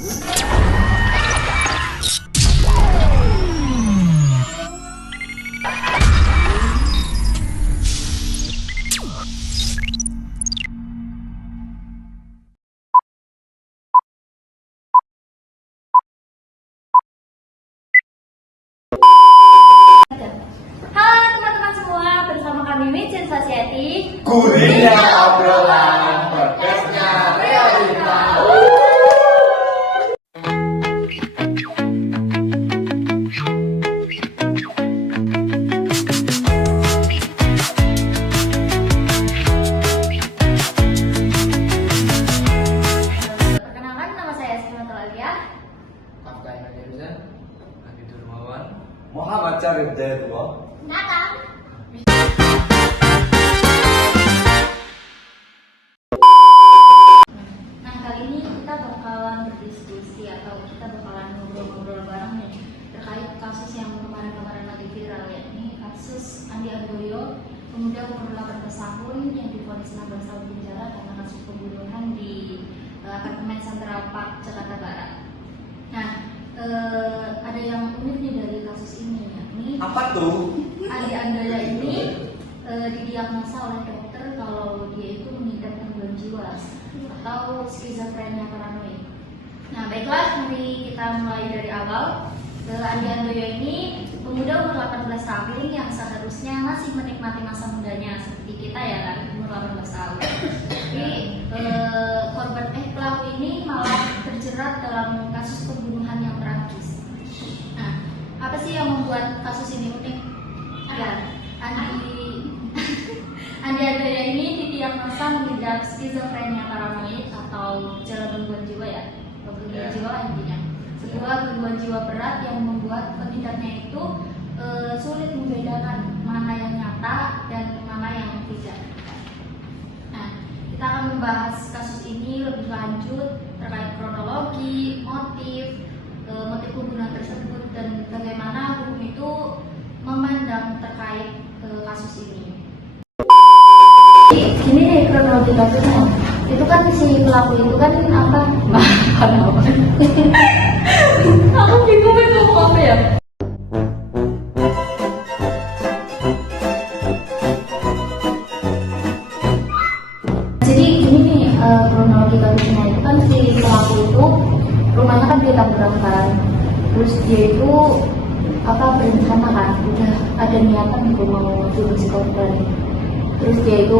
Gurihnya obrolan podcastnya Realita. Perkenalkan, nama saya Simon Alia. Kafka Indonesia, Adi Durmawan, Muhammad Syarif Dayatullah. Nathan. Nah, kali ini kita bakalan berdiskusi atau kita bakalan ngobrol-ngobrol bareng nih terkait kasus yang kemarin-kemarin lagi viral, yakni kasus Andi Handoyo, pemuda umur 18 tahun yang divonis 16 tahun penjara karena kasus pembunuhan di apartemen Central Park, Jakarta Barat. Nah, ada yang unik nih dari kasus ini, yakni Apa tuh? Andi Handoyo ini didiagnosa oleh dokter kalau dia itu mengidap gangguan jiwa atau skizofrenia paranoid. Nah, baiklah, mari kita mulai dari awal. Andi Handoyo ini pemuda umur 18 tahun yang seharusnya masih menikmati masa mudanya seperti kita ya kan, umur 18 tahun. Tapi pelaku ini malah terjerat dalam kasus pembunuhan yang tragis. Nah, apa sih yang membuat kasus ini unik? Ya, Andi Handoyo ini didiagnosa mengidap skizofrenia paranoid atau gejala gangguan jiwa ya, gangguan jiwa intinya. Sebuah gangguan jiwa berat yang membuat pengidapnya itu sulit membedakan mana yang nyata dan mana yang tidak. Nah, kita akan membahas kasus ini lebih lanjut terkait kronologi, motif pembunuhan tersebut dan bagaimana hukum itu memandang terkait kasus ini. Gini deh kronologi kasusnya. Itu kan si pelaku itu kan apa? Aku bingung itu apa ya? Jadi gini nih kronologi kasusnya itu kan si pelaku itu rumahnya kan di Tangerang kan. Terus dia itu berencana kan, udah ada niatan gitu mau bunuh si korban. Terus dia itu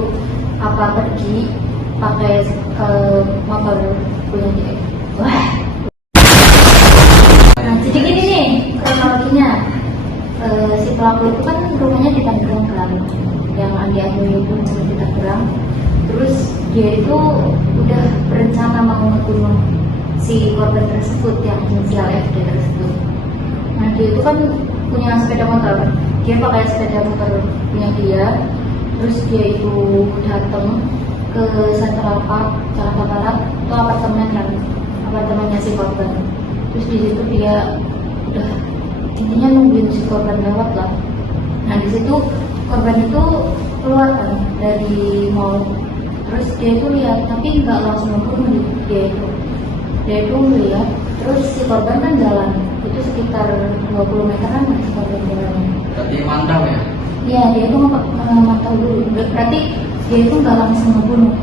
pergi pakai motor punya dia. Wah. Nah, jadi gini nih kronologinya. Si pelaku itu kan rumahnya di Tangerang kan, yang Andi Handoyo itu di Tangerang. Terus dia itu udah berencana mau membunuh si korban tersebut yang inisial FD tersebut. Nah, dia itu kan punya sepeda motor, dia pakai sepeda motor punya dia. Terus dia itu datang ke Central Park, Jakarta Barat, itu apartemen kan, apartemennya si korban. Terus di situ dia udah intinya nungguin si korban lewat lah. Nah, di situ korban itu keluar kan dari mall. Terus dia itu lihat, tapi nggak langsung membunuh dia itu lihat. Terus si korban kan jalan, itu sekitar 20 meteran lah si korban jalannya. berarti mantap ya? Iya, dia itu memantau dulu. Berarti dia itu nggak langsung membunuh,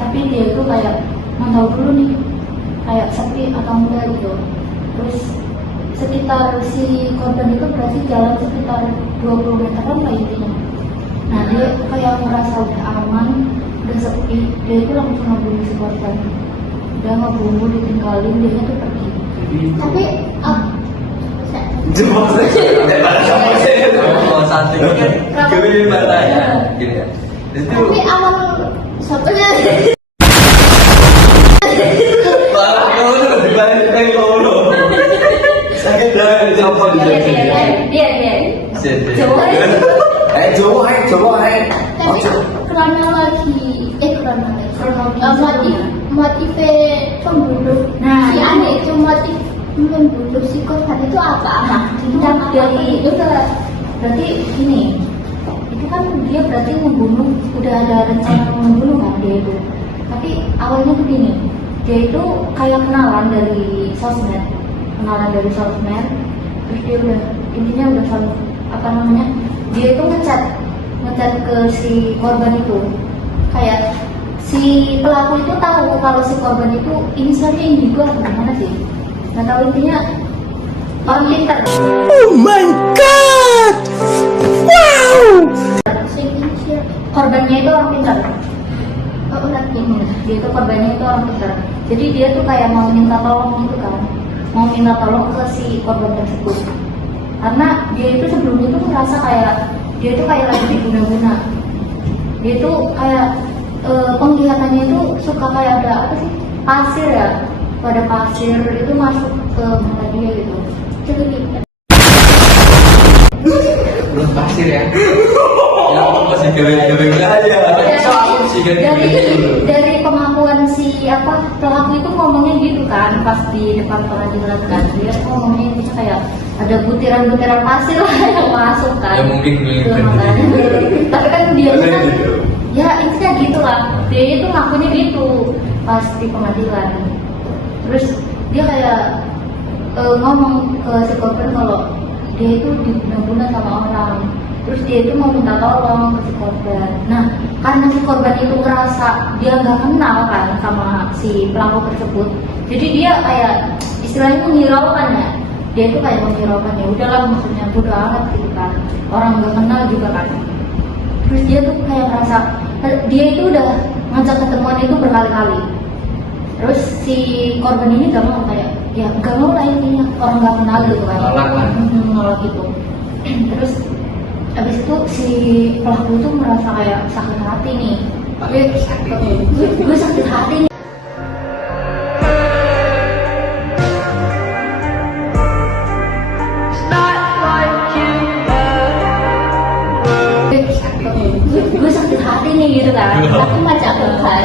tapi dia itu kayak mantau dulu nih, kayak sepi atau enggak gitu. Terus sekitar si korban itu berarti jalan sekitar 20 meteran lah intinya. Nah, dia kayak merasa udah aman, udah sepi, dia itu langsung membunuh si korban. Udah ngebunuh, ditinggalin, dia tuh pergi. Tapi Satu kan gue bertanya gitu ya. tapi awal sebenarnya Parah kamu tuh dibalik kayak ngono. Sakit banget coba dia Jawa. tapi kronologi motif pembunuh si Andi itu motif membunuh si korban itu apa? Nah, dari itu berarti gini, itu kan dia berarti membunuh, udah ada rencana membunuh kan dia itu. Tapi awalnya tuh gini, dia itu kayak kenalan dari sosmed, terus dia udah intinya udah selalu apa namanya, dia itu ngechat ke si korban itu, kayak si pelaku itu tahu kalau si korban itu inisialnya Indigo atau gimana sih, nggak tahu, intinya orang pintar. Oh my god! Wow! Korbannya itu orang pintar. Dia itu korbannya itu orang pintar. Jadi dia tuh kayak mau minta tolong gitu kan, mau minta tolong ke si korban tersebut. Karena dia itu sebelumnya tuh merasa kayak dia itu kayak lagi diguna-guna. Dia itu kayak penglihatannya itu suka kayak ada apa sih, pasir ya, pada pasir itu masuk ke mata dia gitu. Jadi Belum pasir ya. Ya masih gawe-gawe aja. Soal sih kan. dari pengakuan si apa pelaku itu ngomongnya gitu kan, pas di depan pengadilan kan, dia ngomongnya gitu kayak ada butiran-butiran pasir lah yang masuk kan. Ya mungkin Tapi kan dia kan ya intinya gitu lah, dia itu ngakunya gitu pas di pengadilan. Terus dia kayak ngomong ke si korban kalau dia itu diguna-guna sama orang, terus dia itu mau minta tolong ke si korban. Nah, karena si korban itu ngerasa dia nggak kenal kan sama si pelaku tersebut, jadi dia kayak istilahnya menghiraukan ya, dia itu kayak menghiraukan, ya udahlah maksudnya bodo amat gitu kan, orang nggak kenal juga kan. Terus dia tuh kayak ngerasa dia itu udah ngajak ketemuan itu berkali-kali. Terus si korban ini gak mau, kayak ya gak mau lah intinya, orang gak kenal gitu kan, nolak gitu. Terus habis itu si pelaku itu merasa kayak sakit hati nih, gue sakit hati nih. Gue sakit hati nih gitu kan, aku macam kan.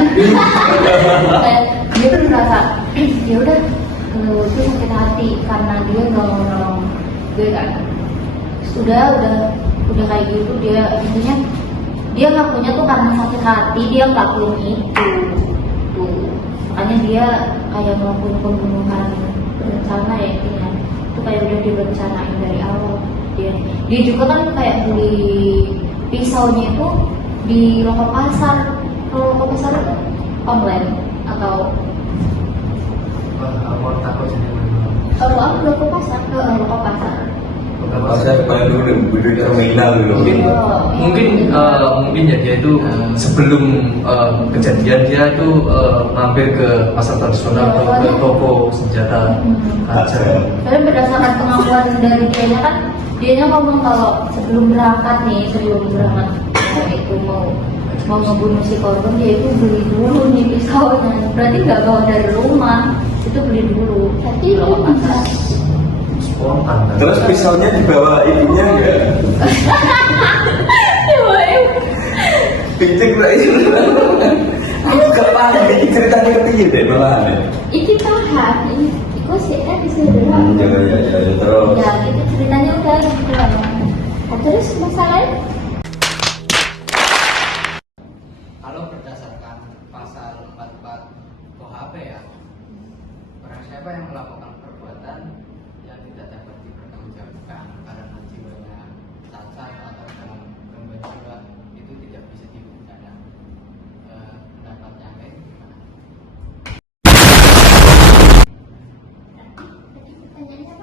Dia tuh merasa ya udah, gue sakit hati karena dia nggak mau nolong gue kan. Udah kayak gitu, dia intinya dia ngakunya tuh karena sakit hati dia ngelakuin itu tuh, makanya dia kayak melakukan pembunuhan berencana ya, intinya itu kayak udah direncanain dari awal. Dia juga kan kayak beli pisaunya itu di loko pasar. Kalau loko pasar itu online atau Aku takut sih. loko pasar. Saya paling dulu di terminal dulu. Mungkin ya dia itu sebelum kejadian dia itu mampir ke pasar tradisional atau ke toko senjata aja. Tapi berdasarkan pengakuan dari dia ngomong kalau sebelum berangkat itu mau ngebunuh si korban, dia itu beli dulu nih pisaunya. Berarti nggak bawa dari rumah, itu beli dulu. Berarti itu bisa. Spontan. Terus pisaunya dibawa ibunya enggak? Pincik lah itu. Aku gak paham ini ceritanya kepiye deh malahan. Iki paham, itu sih kan bisa Ya terus. Ya itu ceritanya udah gitu lah. Terus masalahnya Kalau berdasarkan pasal 44 KUHP ya, barang siapa yang melakukan perbuatan yang tidak dapat dipertanggungjawabkan karena jiwanya cacat atau dalam gangguan jiwa itu tidak bisa dipidana. Pendapatnya kayak gimana? pertanyaannya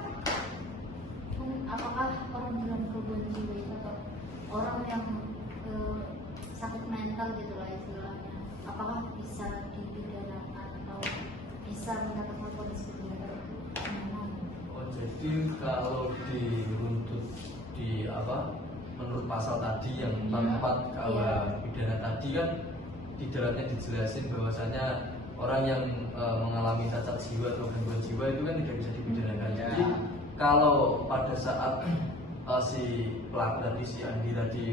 apakah orang dalam gangguan jiwa itu atau orang yang sakit mental gitu lah istilahnya, apakah bisa dipidanakan atau bisa mendapatkan vonis penjara? Oh, jadi kalau diruntut di menurut pasal tadi yang 44 KUH pidana tadi kan di dalamnya dijelasin bahwasanya orang yang mengalami cacat jiwa atau gangguan jiwa itu kan tidak bisa dipidanakan. Jadi kalau pada saat si pelaku tadi, si Andi tadi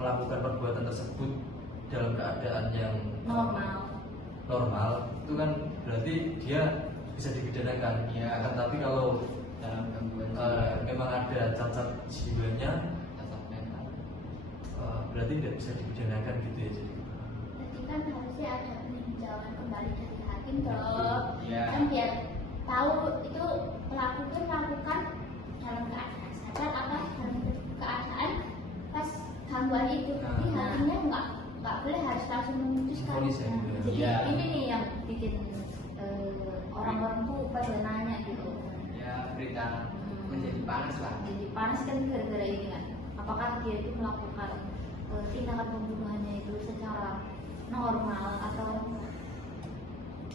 melakukan perbuatan tersebut dalam keadaan yang normal itu kan berarti dia bisa dipidanakan. Ya. Akan tapi kalau Dalam gangguan jiwa, memang ada cacat jiwanya, cacat mental. berarti tidak bisa dipidanakan gitu ya. Jadi Berarti kan harusnya ada peninjauan kembali dari hakim dong. Iya. kan biar tahu itu pelaku itu melakukan dalam keadaan sadar apa dalam keadaan pas gangguan itu. Jadi hakimnya nggak boleh harus langsung memutuskan. Polis ya, gitu ya. Jadi Iya. ini nih yang bikin orang-orang tuh pada nanya gitu. Ya berita menjadi panas lah. Jadi panas kan gara-gara ini kan. Apakah dia itu melakukan tindakan pembunuhannya itu secara normal atau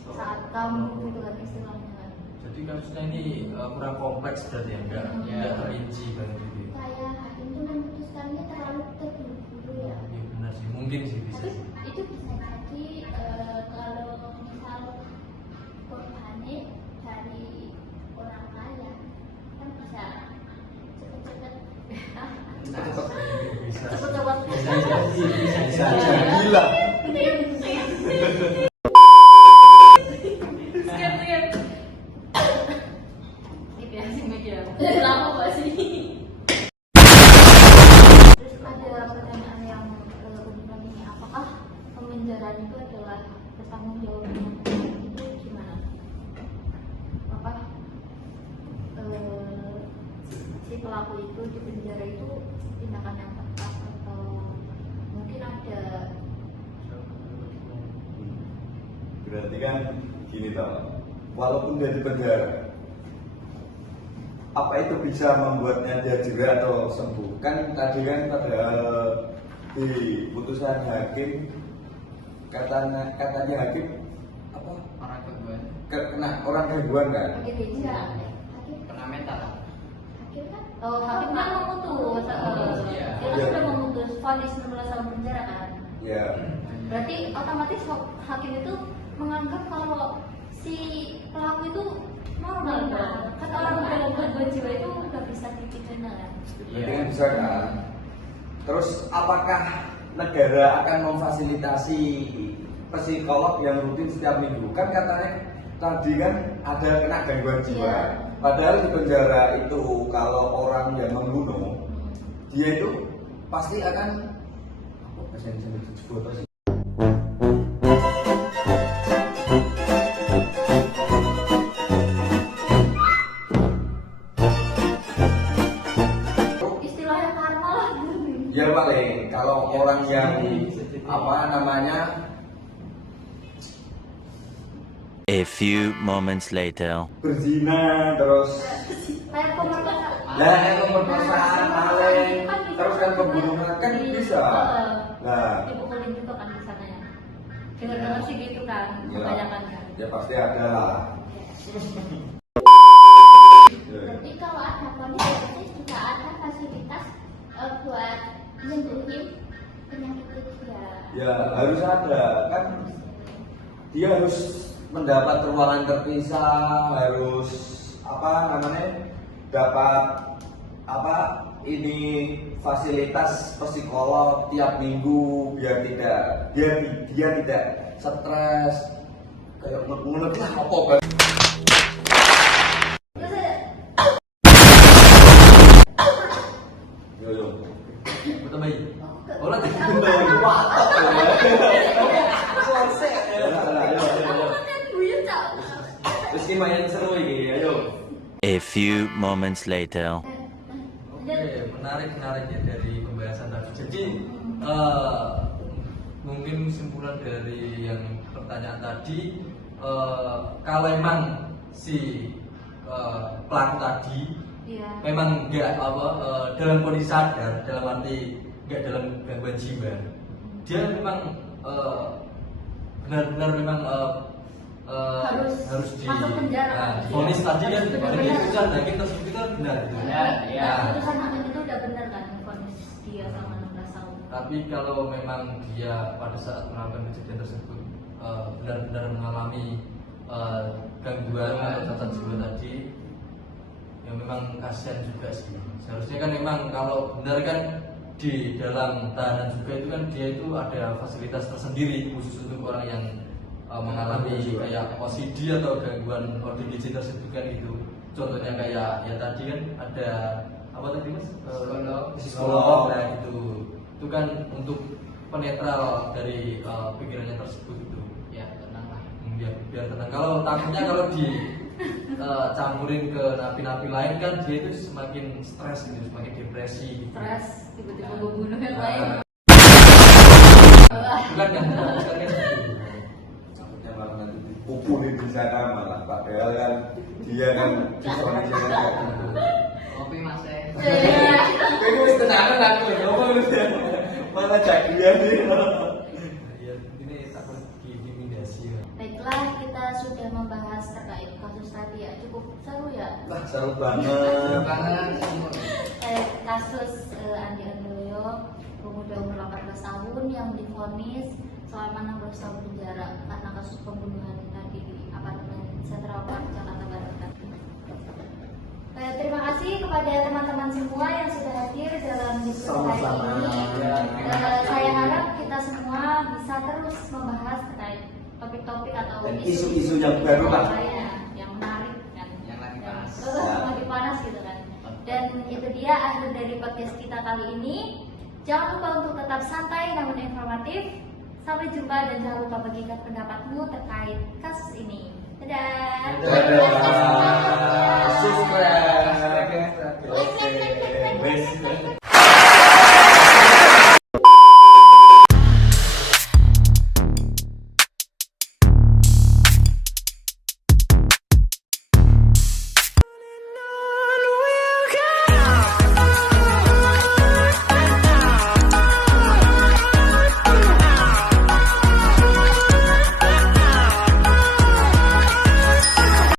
saat kamu gitu kan istilahnya kan. Jadi kasusnya ini kurang kompleks berarti ya, enggak terinci banget gitu. Kayak hakim itu memutuskannya terlalu terburu-buru ya. Iya benar sih, mungkin sih bisa. Tapi itu bisa jadi kalau misal korbannya dari orang kaya kan bisa cepet-cepet Bisa. cepet-cepet Bisa. Gila. Lama gak sih? Terus ada pertanyaan yang unik ini, apakah pemenjaraan itu adalah bertanggung jawab itu gimana? Apa si pelaku itu di penjara itu tindakan yang tepat atau mungkin ada Berarti kan gini toh, walaupun dia di penjara, apa itu bisa membuatnya dia jerah atau sembuh? Kan tadi kan pada di putusan hakim katanya hakim apa Orang kedua kena orang gangguan kan? pakai beja hakim kena mental. hakim kan hakim kan memutus Iya. dia kan sudah memutus vonis 16 tahun penjara kan. Ya, Berarti otomatis hakim itu menganggap kalau si pelaku itu normal kan? Kan orang gangguan jiwa itu nggak bisa dipidana kan? berarti kan bisa kan? Terus apakah negara akan memfasilitasi psikolog yang rutin setiap minggu? Kan katanya tadi kan ada kena gangguan jiwa. Iya. Padahal di penjara itu kalau orang yang membunuh, dia itu pasti akan apa bahasa Indonesia disebut apa sih? Istilahnya karma lah. Ya paling kalau orang yang apa namanya A few moments later. berzina terus Kayak pemerkosaan. lah kayak pemerkosaan, maling, Kan bisa terus kan pembunuhan kan di- bisa. Nah, dipukulin juga kan di sana ya. Dengar-dengar sih gitu kan, ya, kebanyakan kan. ya pasti ada lah. Berarti kalau ada vonis berarti juga ada fasilitas buat nyembuhin penyakit dia. Ya harus ada kan, dia harus mendapat ruangan terpisah, harus apa namanya dapat apa ini fasilitas psikolog tiap minggu biar dia tidak stres kayak menurut lah apa kan. Terus ada Yo yo. Betul baik. Oh lah. Watak ya. Ayo. kan buyut tak? Terus ini main seru ini, ayo. A few moments later. Oke, menarik ya dari pembahasan tadi. Jadi mungkin kesimpulan dari yang pertanyaan tadi, kalau emang si pelaku tadi Iya. memang nggak dalam kondisi sadar, dalam arti nggak dalam gangguan jiwa, dia memang benar-benar memang Harus di masuk penjara. Nah, vonis tadi kan Benar-benar. dari keputusan hakim tersebut itu kan benar gitu. Ya, ya. Nah, Keputusan hakim itu udah benar kan, vonis dia sama 16 tahun. tapi kalau memang dia pada saat melakukan kejadian tersebut benar-benar mengalami gangguan atau cacat jiwa tadi, ya memang kasihan juga sih. Seharusnya kan memang kalau benar kan di dalam tahanan juga itu kan dia itu ada fasilitas tersendiri khusus untuk orang yang mengalami kayak OCD atau gangguan ODGJ tersebut kan itu. Contohnya kayak ya tadi kan ada apa tadi mas? Psikolog nah gitu. Itu kan untuk penetral dari pikirannya tersebut itu. Ya tenang lah. biar tenang. Kalau takutnya kalau di campurin ke napi-napi lain kan dia itu semakin stres gitu, semakin depresi gitu. Stres tiba-tiba membunuh yang lain. Bukan kan? Takutnya malah nanti dipukulin di sana malah. Padahal kan dia kan difonisnya kan. Kopi mas Kayak gue tenanan aku ngomong malah jadi dia nih. Ya ini takut diintimidasi. Baiklah, kita sudah membahas terkait kasus tadi ya, cukup seru ya. Wah seru banget. banget. Kasus Andi Handoyo, pemuda umur 18 tahun yang divonis selama 16 tahun penjara karena kasus pembunuhan tadi di apartemen Central Park, Jakarta Barat tadi. Terima kasih kepada teman-teman semua yang sudah hadir dalam diskusi hari ini. Saya harap kita semua bisa terus membahas terkait topik-topik atau Dan isu-isu yang baru lah. yang menarik kan, Yang lagi panas. lagi panas gitu kan. Dan itu dia akhir dari podcast kita kali ini. Jangan lupa untuk tetap santai namun informatif. Sampai jumpa dan jangan lupa bagikan pendapatmu terkait kasus ini. Dadah. Dadah. Subscribe.